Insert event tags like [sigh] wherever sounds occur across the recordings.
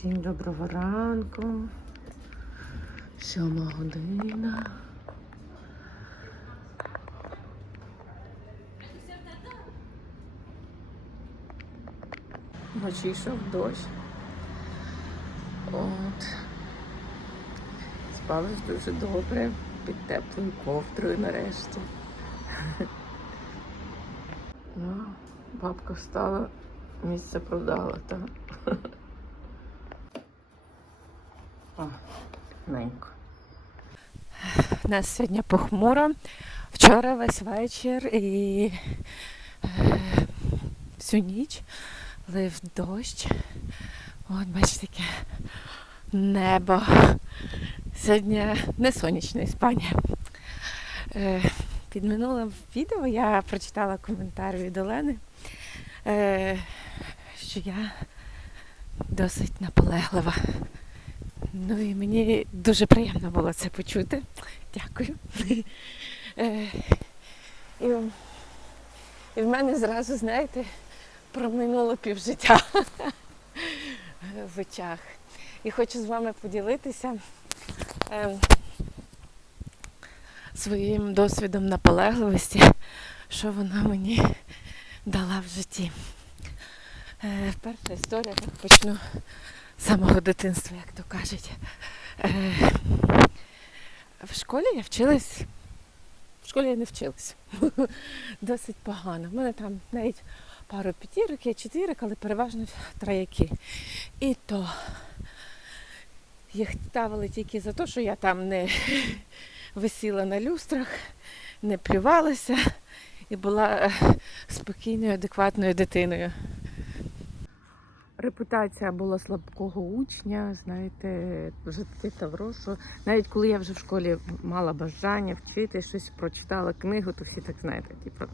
Всім доброго ранку. Сьома година. Вночі йшов дощ. От. Спалось дуже добре, під теплою ковдрою нарешті. [laughs] Бабка встала, місце продала, так. [laughs] ненько. У нас сьогодні похмуро. Вчора весь вечір і е, всю ніч лив дощ. От, бачите, таке небо. Сьогодні не сонячна Іспанія. Е, під минулим відео я прочитала коментар від Олени, е, що я досить наполеглива. Ну і мені дуже приємно було це почути. Дякую. Е, І, і в мене зразу, знаєте, проминуло півжиття в очах. І хочу з вами поділитися е, своїм досвідом наполегливості, що вона мені дала в житті. Е, перша історія, так почну самого дитинства, як то кажуть. Е, в школі я вчилась. В школі я не вчилась. [laughs] Досить погано. У мене там навіть пару п'ятірок, є чотирик, але переважно трояки. І то їх ставили тільки за те, що я там не [laughs] висіла на люстрах, не плювалася і була е, спокійною, адекватною дитиною. Репутація була слабкого учня, знаєте, вже таке тавро, що навіть коли я вже в школі мала бажання вчити, щось прочитала книгу, то всі так знаєте, типу,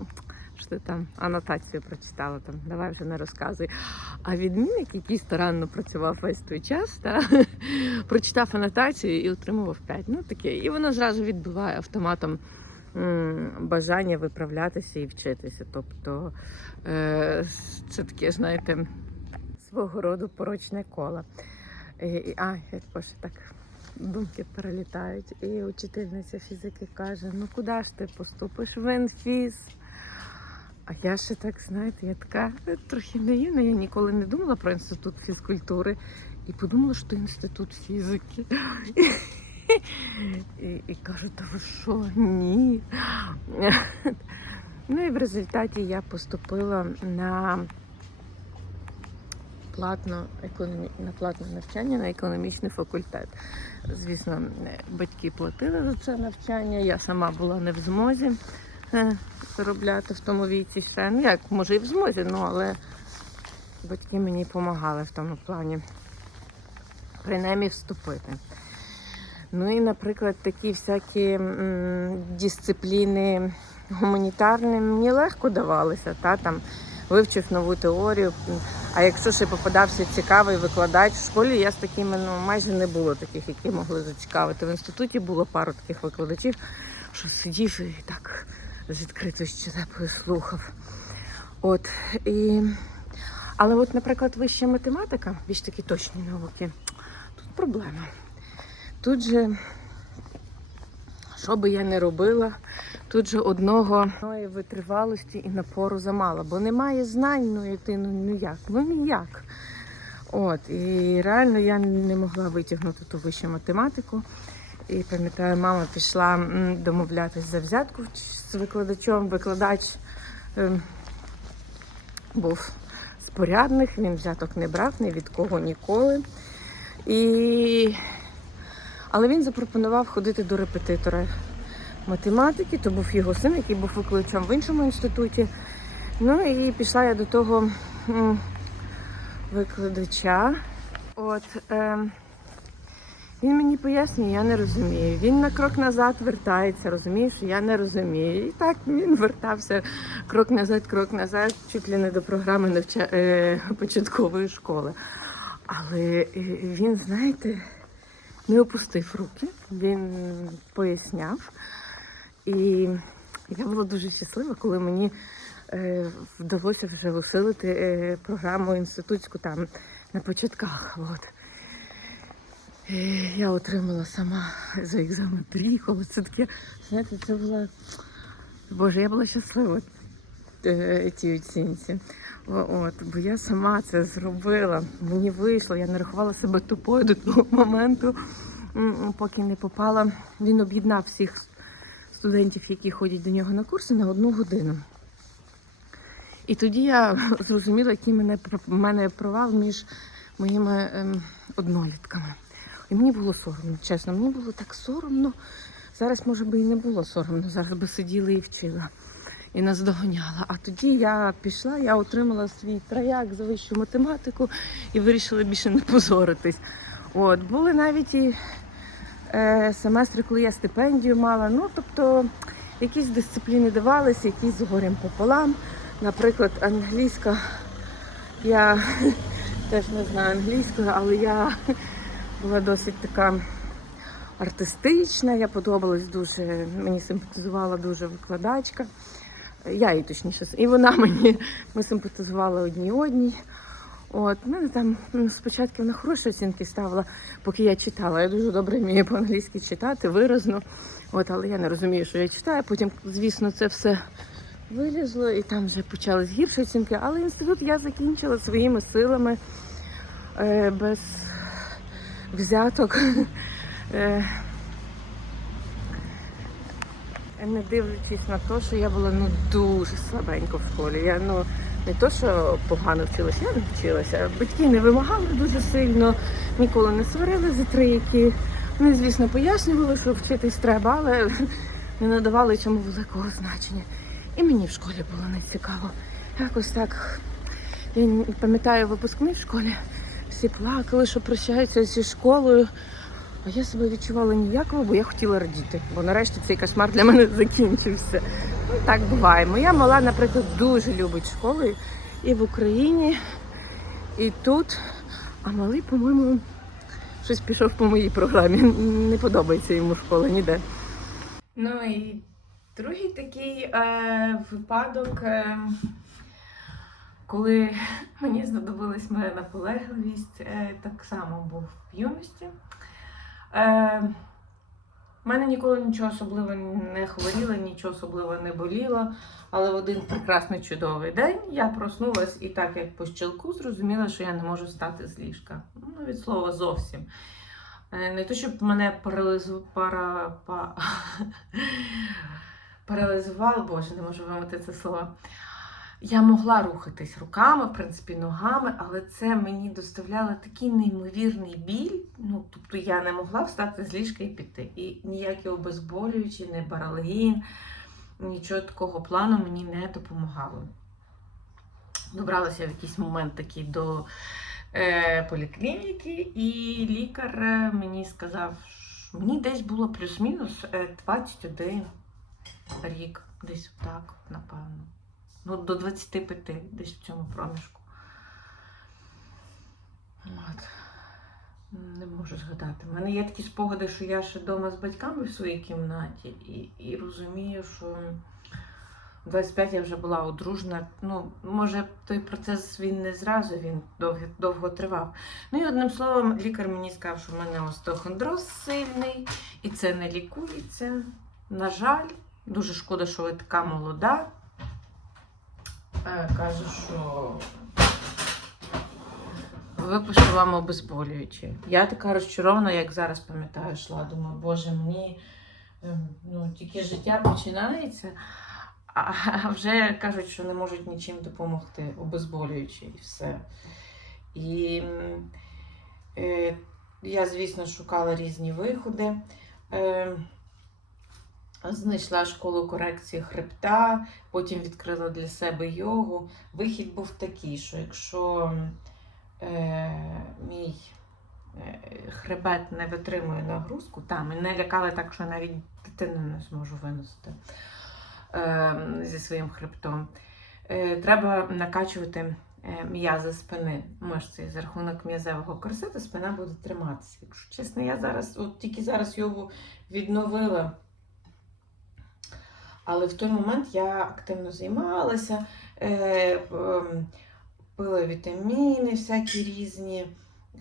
що ти там анотацію прочитала, там давай вже не розказуй. А відмінник, який старанно працював весь той час, та, [laughs] прочитав анотацію і отримував 5. Ну таке. І воно зразу відбиває автоматом бажання виправлятися і вчитися. Тобто е, це таке, знаєте, свого роду порочне коло. І, а, як боже, так думки перелітають. І учительниця фізики каже: ну куди ж ти поступиш в інфіз? А я ще так, знаєте, я така е, трохи наївна, я ніколи не думала про інститут фізкультури і подумала, що інститут фізики. [laughs] І, і кажу, та ви що, ні. [laughs] Ну і в результаті я поступила на платно, на платне навчання на економічний факультет. Звісно, батьки платили за це навчання, я сама була не в змозі е, заробляти в тому віці ще. Ну як, може і в змозі, ну але батьки мені допомагали в тому плані. Принаймні вступити. Ну і, наприклад, такі всякі м, дисципліни гуманітарні мені легко давалися. Та, там, вивчив нову теорію. А якщо ще попадався цікавий викладач в школі, я з такими ну, майже не було таких, які могли зацікавити. В інституті було пару таких викладачів, що сидів і так з відкритою щелепою слухав. От, і... Але от, наприклад, вища математика, більш такі точні науки, тут проблема. Тут же, що би я не робила, тут же одного витривалості і напору замало, бо немає знань, ну і ти ну ніяк, ну ніяк. От, і реально я не могла витягнути ту вищу математику. І пам'ятаю, мама пішла м, домовлятись за взятку з викладачом. Викладач ем, був спорядних, він взяток не брав ні від кого ніколи. І... Але він запропонував ходити до репетитора математики, то був його син, який був викладачем в іншому інституті. Ну і пішла я до того викладача. От, е, він мені пояснює, я не розумію. Він на крок назад вертається, розуміє, що я не розумію. І так він вертався крок назад, крок назад, чуть ли не до програми навча... е, початкової школи. Але е, він, знаєте, не опустив руки, він поясняв. І я була дуже щаслива, коли мені е, вдалося вже усилити е, програму інститутську там на початках. От. Я отримала сама за екзамен трійку. Це таке, знаєте, це була. Боже, я була щаслива е, тій оцінці. От, бо я сама це зробила. Мені вийшло, я не рахувала себе тупою до того моменту, поки не попала. Він об'єднав всіх студентів, які ходять до нього на курси, на одну годину. І тоді я [laughs] зрозуміла, який мене, мене провал між моїми ем, однолітками. І мені було соромно, чесно, мені було так соромно. Зараз, може би, і не було соромно, зараз би сиділа і вчила і наздоганяла. А тоді я пішла, я отримала свій трояк за вищу математику і вирішила більше не позоритись. От, були навіть і семестри, коли я стипендію мала. Ну, тобто, якісь дисципліни давалися, якісь з горем пополам. Наприклад, англійська. Я [laughs] теж не знаю англійської, але я була досить така артистична. Я подобалась дуже, мені симпатизувала дуже викладачка. Я їй точніше, і вона [laughs] мені ми симпатизували одній одній. От, мене там ну, спочатку вона хороші оцінки ставила, поки я читала. Я дуже добре вмію по-англійськи читати, виразно. От, але я не розумію, що я читаю. Потім, звісно, це все вилізло, і там вже почались гірші оцінки. Але інститут я закінчила своїми силами, е, без взяток. Е, не дивлячись на те, що я була ну дуже слабенько в школі. Я ну не то, що погано вчилася, я не вчилася. Батьки не вимагали дуже сильно, ніколи не сварили за трійки. Вони, звісно, пояснювали, що вчитись треба, але [laughs] не надавали цьому великого значення. І мені в школі було не цікаво. Якось так. Я пам'ятаю випускний в школі. Всі плакали, що прощаються зі школою. А я себе відчувала ніяково, бо я хотіла радіти. Бо нарешті цей кошмар для мене закінчився. Ну, так буває. Моя мала, наприклад, дуже любить школи і в Україні, і тут. А малий, по-моєму, щось пішов по моїй програмі. Не подобається йому школа ніде. Ну і другий такий е, випадок, е, коли мені знадобилась моя наполегливість, е, так само був в юності. Е, в мене ніколи нічого особливо не хворіло, нічого особливо не боліло. Але в один прекрасний чудовий день я проснулась і так як по щелку зрозуміла, що я не можу встати з ліжка. Ну, від слова зовсім. Е, Не то, щоб мене паралізу... пара... па... [laughs] паралізувало, боже, не можу вимити це слово. Я могла рухатись руками, в принципі, ногами, але це мені доставляло такий неймовірний біль. Ну, тобто я не могла встати з ліжка і піти. І ніякі обезболюючі, не баралгін, нічого такого плану мені не допомагало. Добралася в якийсь момент такий до е, поліклініки, і лікар е, мені сказав, що мені десь було плюс-мінус е, 21 рік, десь так, напевно. Ну, до 25 десь в цьому проміжку. От. Не можу згадати. У мене є такі спогади, що я ще вдома з батьками в своїй кімнаті, і, і розумію, що 25 я вже була одружена. Ну, може, той процес він не зразу, він довго, довго тривав. Ну і одним словом, лікар мені сказав, що в мене остеохондроз сильний, і це не лікується. На жаль, дуже шкода, що ви така молода. Каже, що випишу вам обезболюючи. Я така розчарована, як зараз пам'ятаю, йшла. Думаю, боже, мені ем, ну, тільки життя починається, а вже кажуть, що не можуть нічим допомогти, обезболюючи і все. І е, я, звісно, шукала різні виходи. Е, Знайшла школу корекції хребта, потім відкрила для себе йогу. Вихід був такий, що якщо е, мій е, хребет не витримує нагрузку, там і не лякали так, що навіть дитину не зможу виносити е, зі своїм хребтом. Е, треба накачувати е, м'язи спини, мишці. За рахунок м'язевого корсету спина буде триматися. Якщо чесно, я зараз, от тільки зараз йогу відновила. Але в той момент я активно займалася, е, ем, пила вітаміни всякі різні,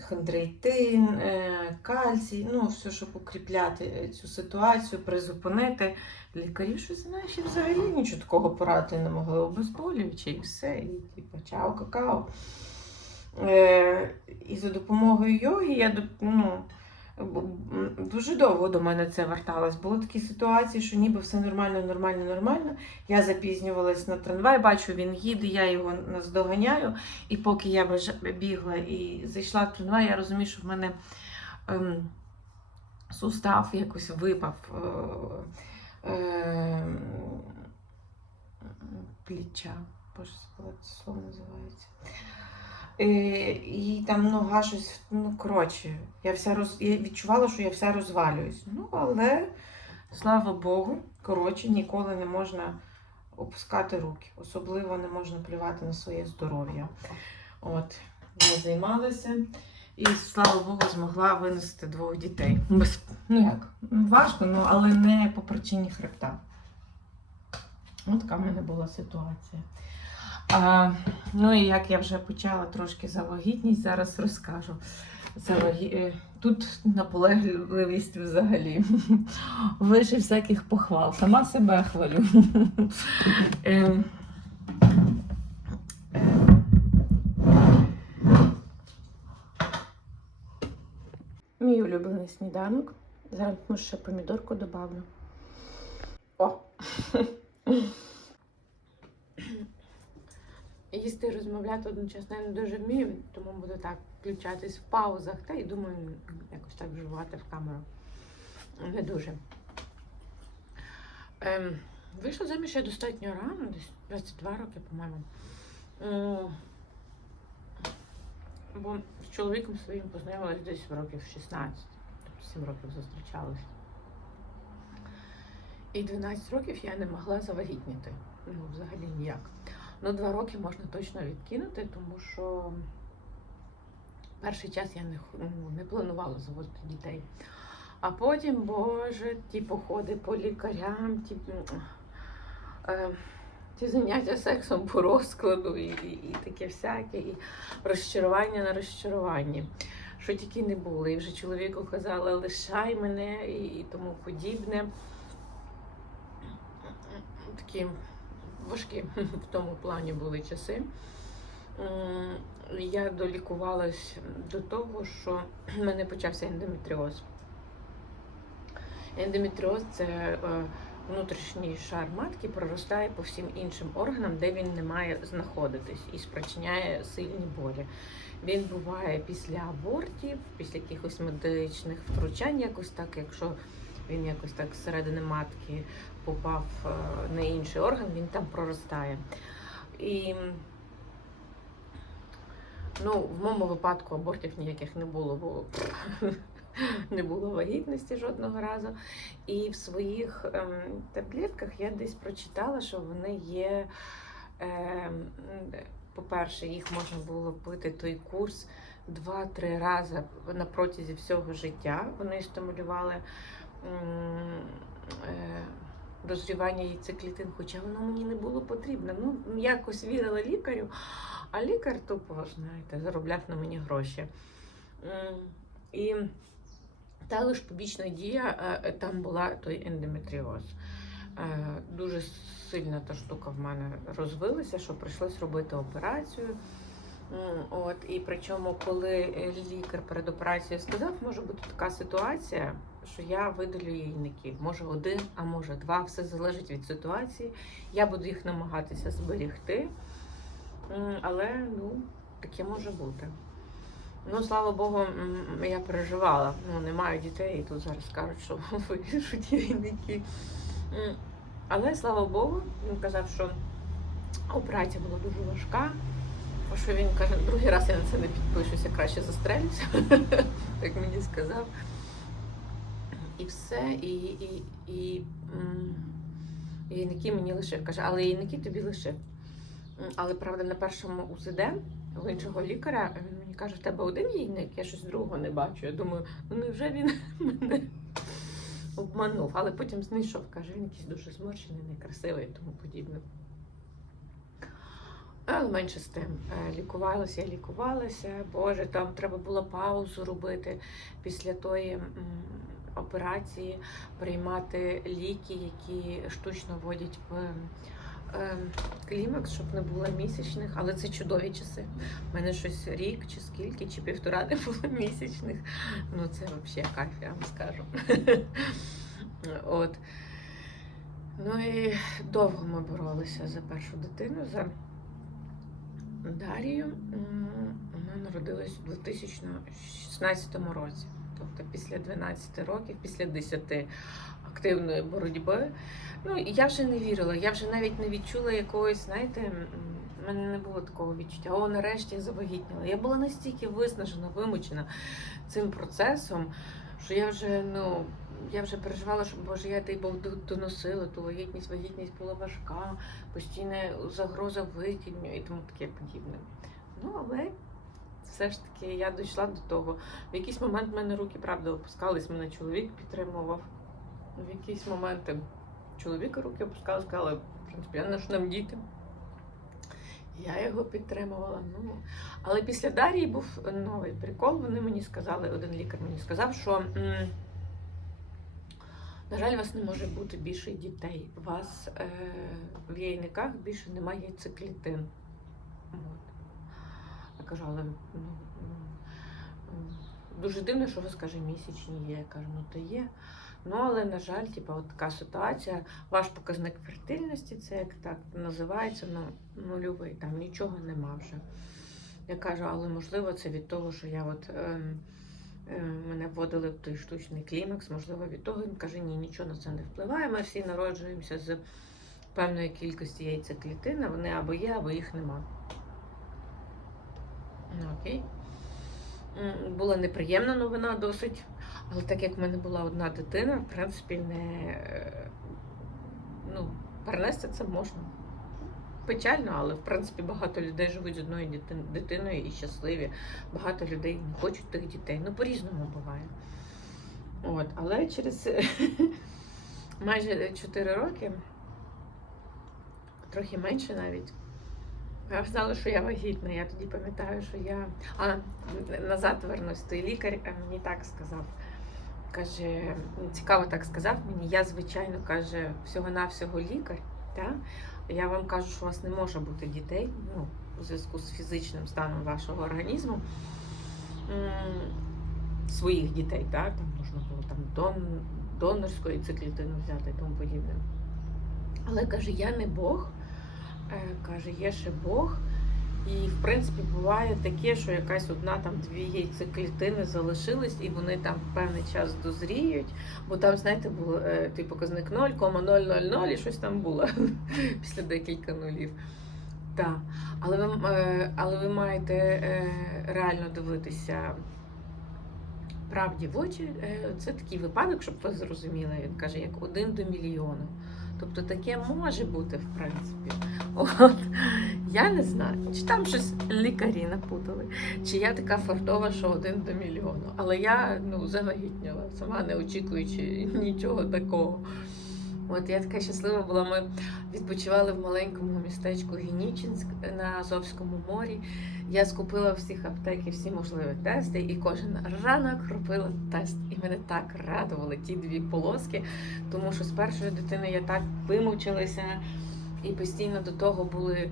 хондроїтин, е, кальцій, ну, все, щоб укріпляти е, цю ситуацію, призупинити. Лікарі що знаєш, взагалі нічого такого порадити не могли. Обезболюючи і все, і чао, какао. І за допомогою йоги я ну, дуже довго до мене це верталось. Були такі ситуації, що ніби все нормально, нормально, нормально. Я запізнювалась на трамвай, бачу, він їде, я його наздоганяю. І поки я бігла і зайшла в трамвай, я розумію, що в мене ем, сустав якось випав. Е, е, пліча. Боже, це слово називається. Е, і там нога щось, ну коротше, я вся роз... я відчувала, що я вся розвалююсь. Ну, але слава Богу, коротше, ніколи не можна опускати руки. Особливо не можна плювати на своє здоров'я. От, ми займалися. І слава Богу, змогла винести двох дітей. Без, ну як, важко, ну, але не по причині хребта. Ось така в мене була ситуація. А, ну і як я вже почала трошки за вагітність, зараз розкажу. За вагі... е, Тут наполегливість взагалі. [laughs] Вище всяких похвал. Сама себе хвалю. [laughs] Ем, Мій улюблений сніданок. Зараз ще помідорку добавлю. О! [laughs] Їсти і розмовляти одночасно я не дуже вмію, тому буду так включатись в паузах та й думаю, якось так вживати в камеру. Не дуже. Ем, вийшла заміж я достатньо рано, десь 22 роки, по-моєму. Бо з чоловіком своїм познайомилась десь в років 16, тобто 7 років зустрічалися. І 12 років я не могла завагітніти. Ну, взагалі ніяк. Ну, два роки можна точно відкинути, тому що перший час я не, ну, не планувала заводити дітей. А потім, боже, ті походи по лікарям, ті, е, ті заняття сексом по розкладу, і, і, і таке всяке, і розчарування на розчаруванні. Що тільки не було. І вже чоловіку казала, лишай мене і, і тому подібне. Такі важкі [laughs] в тому плані були часи. Я долікувалась до того, що [clears throat] в мене почався ендометріоз. Ендометріоз це е, внутрішній шар матки проростає по всім іншим органам, де він не має знаходитись і спричиняє сильні болі. Він буває після абортів, після якихось медичних втручань, якось так, якщо він якось так зсередини матки попав е, на інший орган, він там проростає. І ну, в моєму випадку абортів ніяких не було, бо [laughs] не було вагітності жодного разу. І в своїх ем, таблетках я десь прочитала, що вони є. Ем, по-перше, їх можна було пити той курс два-три рази на протязі всього життя. Вони стимулювали е, дозрівання яйцеклітин, хоча воно мені не було потрібно. Ну, якось вірила лікарю, а лікар тупо, знаєте, заробляв на мені гроші. І та лише побічна дія е, там була той ендометріоз. Е, Дуже сильно та штука в мене розвилася, що прийшлось робити операцію. От, і причому, коли е, лікар перед операцією сказав, може бути така ситуація, що я видалю яйники. Може один, а може два. Все залежить від ситуації. Я буду їх намагатися зберегти. М, Але ну, таке може бути. Ну, слава Богу, я переживала. Ну, не маю дітей, і тут зараз кажуть, що [laughs] вирішуть яйники. Але слава Богу, він казав, що операція була дуже важка. Що він каже, другий раз я на це не підпишуся, краще застрелюся. [laughs] Так мені сказав. І все, і, і, і, і яйники мені лишив. Каже, але яйники тобі лишив. Але правда, на першому УЗД в іншого лікаря він мені каже, в тебе один яйник, я щось другого не бачу. Я думаю, ну невже він [laughs] мене обманув, але потім знайшов, каже, він якийсь дуже зморщений, некрасивий і тому подібне. Але менше з тим, Е, лікувалася, я лікувалася. Боже, там треба було паузу робити після тої операції, приймати ліки, які штучно вводять в е, клімакс, щоб не було місячних. Але це чудові часи. У мене щось рік чи скільки, чи півтора не було [laughs] місячних. Ну це взагалі кайф, я вам скажу. От. Ну і довго ми боролися за першу дитину, за Дарію. Вона народилась у 2016 році. Тобто після 12 років, після 10 активної боротьби. Ну, я вже не вірила, я вже навіть не відчула якогось, знаєте, в мене не було такого відчуття. О, нарешті я завагітніла. Я була настільки виснажена, вимучена цим процесом, що я вже, ну, я вже переживала, що Боже, я дай Бог доносила, ту вагітність, вагітність була важка, постійна загроза викидню і тому таке подібне. Ну, але все ж таки я дійшла до того. В якийсь момент в мене руки, правда, опускались, мене чоловік підтримував. В якісь моменти чоловіка руки опускали, сказали, в принципі, я ж нам діти. Я його підтримувала. Ну, але після Дарії був новий прикол. Вони мені сказали, один лікар мені сказав, що на жаль, у вас не може бути більше дітей. У вас е, в яйниках більше немає яйцеклітин. От. Я кажу, але ну, дуже дивно, що вас каже, місячні є. Я кажу, ну то є. Ну, але, на жаль, типу, от така ситуація. Ваш показник фертильності, це як так називається, ну, нульовий, там нічого нема вже. Я кажу, але можливо це від того, що я от е, мене вводили в той штучний клімакс, можливо, від того він каже, ні, нічого на це не впливає. Ми всі народжуємося з певної кількості яйцеклітин, вони або є, або їх нема. Ну, окей. Була неприємна новина досить. Але так як в мене була одна дитина, в принципі, не е, ну, перенести це можна. Печально, але в принципі багато людей живуть з одною дитиною і щасливі. Багато людей не хочуть тих дітей. Ну, по-різному буває. От, але через [laughs] майже 4 роки, трохи менше навіть, я знала, що я вагітна. Я тоді пам'ятаю, що я. А назад вернусь, той лікар е, мені так сказав. Каже, цікаво так сказав мені. Я, звичайно, каже, всього-навсього лікар. Та? Я вам кажу, що у вас не може бути дітей ну, у зв'язку з фізичним станом вашого організму. Своїх дітей, так? там можна було там дон, донорської циклітину взяти і тому подібне. Але каже, я не Бог. Е, Каже, є ще Бог. І в принципі буває таке, що якась одна там дві яйцеклітини залишились, і вони там певний час дозріють, бо там, знаєте, був е, той показник 0,000 і щось там було [laughs] після декілька нулів. Так. Але ви, е, але ви маєте е, реально дивитися правді в очі. Це такий випадок, щоб ви зрозуміли. Він каже, як один до мільйону. Тобто таке може бути, в принципі. От. Я не знаю, чи там щось лікарі напутали, чи я така фартова, що один до мільйону. Але я ну, завагітніла, сама не очікуючи нічого такого. От я така щаслива була. Ми відпочивали в маленькому містечку Генічинськ на Азовському морі. Я скупила всіх аптеки всі можливі тести, і кожен ранок робила тест. І мене так радували ті дві полоски, тому що з першою дитиною я так вимучилася, і постійно до того були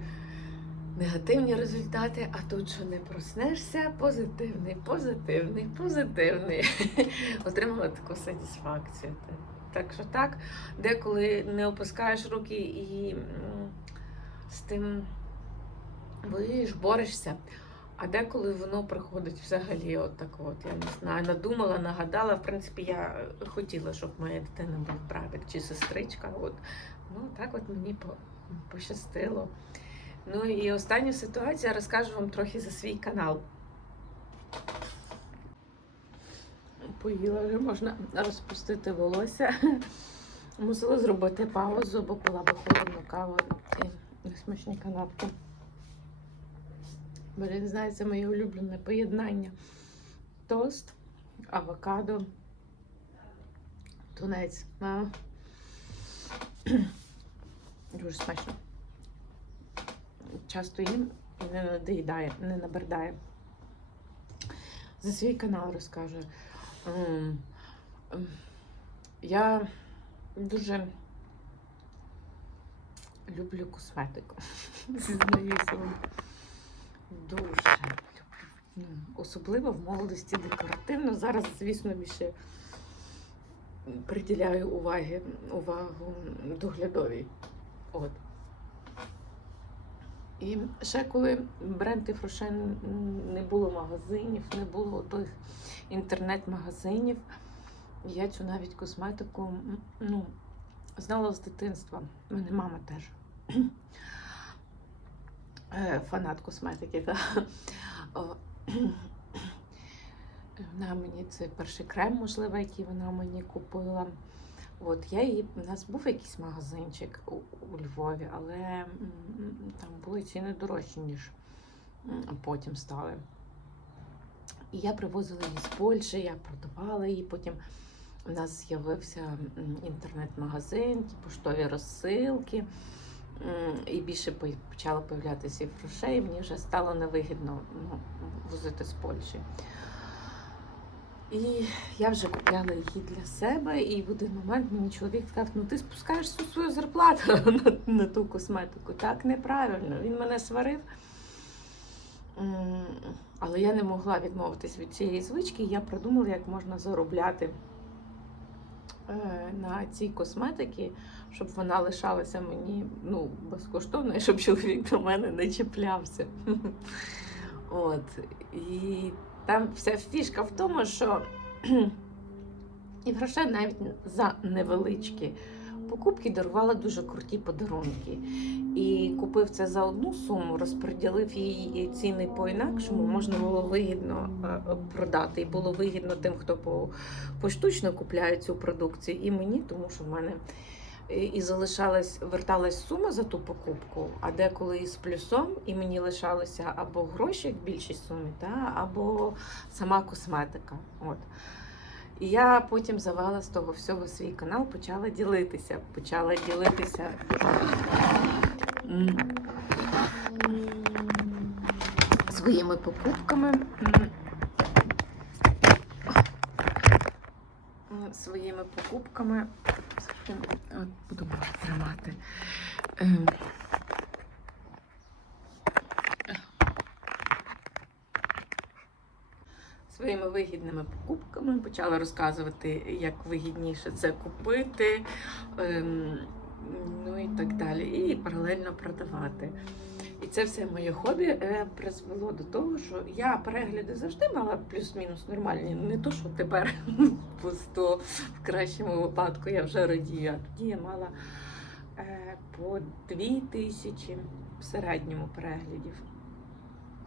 негативні результати. А тут що не проснешся, позитивний, позитивний, позитивний. [laughs] Отримала таку сатисфакцію. Так що так, деколи не опускаєш руки і з тим воюєш, борешся. А деколи воно приходить взагалі, от так от, я не знаю, надумала, нагадала. В принципі, я хотіла, щоб моя дитина був братик чи сестричка. От. Ну, так от мені по- пощастило. Ну і остання ситуація розкажу вам трохи за свій канал. Поїла вже можна розпустити волосся. [laughs] Мусила зробити паузу, бо пила би холодну каву і смачні канапки. Бо я це моє улюблене поєднання. Тост, авокадо, тунець. [clears throat] Дуже смачно. Часто їм і не надоїдає, не набридає. За свій канал розкажу. Ем, ем, Я дуже люблю косметику. Зізнаюся вам. Дуже люблю. Особливо в молодості декоративно. Зараз, звісно, більше приділяю уваги, увагу доглядовій. От. І ще коли бренд Ефрошен не було магазинів, не було тих інтернет-магазинів, я цю навіть косметику ну, знала з дитинства. У мене мама теж. [clears throat] Е, Фанат косметики, так. [clears throat] Вона мені це перший крем, можливо, який вона мені купила. От я її, у нас був якийсь магазинчик у, у Львові, але там були ціни дорожчі, ніж потім стали. І я привозила її з Польщі, я продавала її. Потім у нас з'явився інтернет-магазин, поштові розсилки. І більше по- почало появлятися і грошей. Мені вже стало невигідно ну, возити з Польщі. І я вже купляла її для себе, і в один момент мені чоловік сказав: ну ти спускаєш всю свою зарплату [laughs] на, на ту косметику. Так неправильно. Він мене сварив. Але я не могла відмовитись від цієї звички. Я придумала, як можна заробляти е, на цій косметиці, щоб вона лишалася мені ну, безкоштовно, і щоб чоловік до мене не чіплявся. [laughs] От. І там вся фішка в тому, що [clears throat] і грошей навіть за невеличкі покупки дарувала дуже круті подарунки. І купив це за одну суму, розподілив її ціни по-інакшому, можна було вигідно е, продати. І було вигідно тим, хто поштучно купляє цю продукцію, і мені, тому що в мене і і залишалась, верталась сума за ту покупку, а деколи і з плюсом, і мені лишалося або гроші в більшій сумі, та, або сама косметика. От. І я потім завела з того всього свій канал, почала ділитися. Почала ділитися своїми покупками. Своїми покупками. От буду тримати. Ем. Своїми вигідними покупками почала розказувати, як вигідніше це купити, ем, ну і так далі. І паралельно продавати. Це все моє хобі е, призвело до того, що я перегляди завжди мала плюс-мінус нормальні. Не то, що тепер [laughs] 100 в кращому випадку я вже радію, а тоді я мала е, по 2 тисячі в середньому переглядів.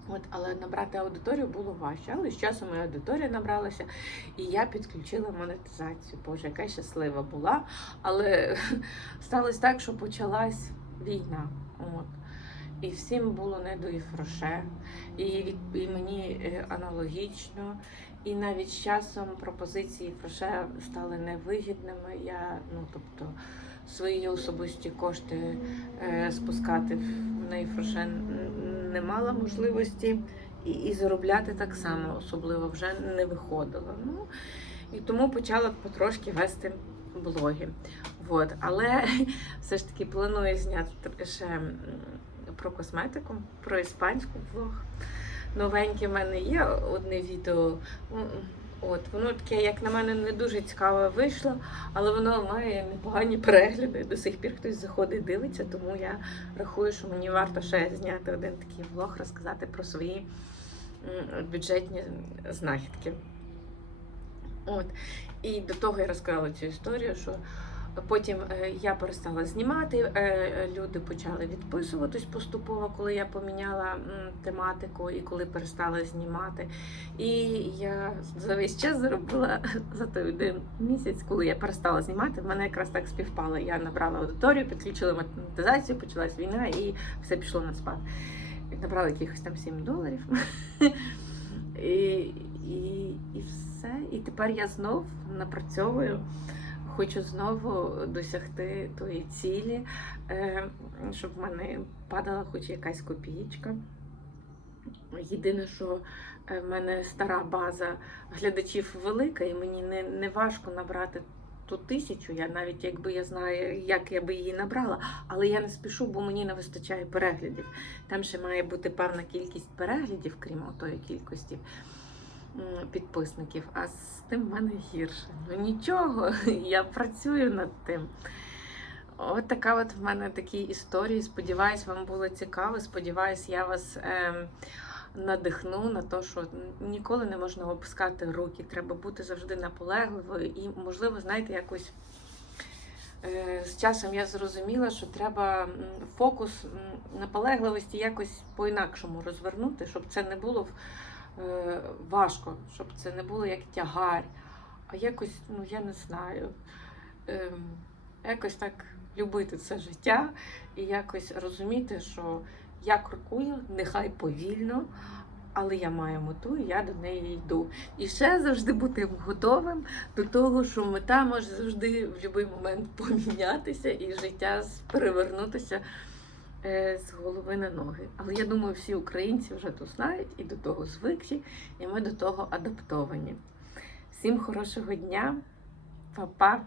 От, але набрати аудиторію було важче. Але з часом моя аудиторія набралася, і я підключила монетизацію. Боже, яка щаслива була. Але [laughs] сталося так, що почалась війна. От. І всім було не до Єфроше, і, і мені е, аналогічно. І навіть з часом пропозиції Фроше стали невигідними. Я, ну тобто, свої особисті кошти е, спускати в неї Фроше не мала можливості. І, і заробляти так само особливо вже не виходило. Ну, і тому почала потрошки вести блоги. От. Але [laughs] все ж таки планую зняти ще про косметику, про іспанську блог. Новеньке в мене є одне відео. От, воно таке, як на мене, не дуже цікаве вийшло, але воно має непогані перегляди. До сих пір хтось заходить, і дивиться, тому я рахую, що мені варто ще зняти один такий влог, розказати про свої бюджетні знахідки. От. І до того я розказала цю історію, що потім е, я перестала знімати, е, люди почали відписуватись поступово, коли я поміняла тематику і коли перестала знімати. І я за весь час заробила [laughs] за той один місяць, коли я перестала знімати. В мене якраз так співпало. Я набрала аудиторію, підключила монетизацію, почалась війна і все пішло на спад. Набрала якихось там 7 доларів. [laughs] І, і, і все. І тепер я знов напрацьовую хочу знову досягти тої цілі, е, щоб в мене падала хоч якась копієчка. Єдине, що е, в мене стара база глядачів велика, і мені не, не важко набрати ту тисячу. Я навіть якби я знаю, як я би її набрала, але я не спішу, бо мені не вистачає переглядів. Там ще має бути певна кількість переглядів, крім тої кількості підписників. А з тим в мене гірше. Ну нічого, [laughs] я працюю над тим. От така от в мене такі історії. Сподіваюсь, вам було цікаво. Сподіваюсь, я вас е, надихну на те, що ніколи не можна опускати руки. Треба бути завжди наполегливою і, можливо, знаєте, якось. е, З часом я зрозуміла, що треба фокус наполегливості якось по-інакшому розвернути, щоб це не було важко, щоб це не було як тягар, а якось, ну я не знаю, ем, якось так любити це життя і якось розуміти, що я крокую, нехай повільно, але я маю мету, і я до неї йду. І ще завжди бути готовим до того, що мета може завжди в будь-який момент помінятися і життя перевернутися е, з голови на ноги. Але я думаю, всі українці вже то знають і до того звикші, і ми до того адаптовані. Всім хорошого дня, Па-па!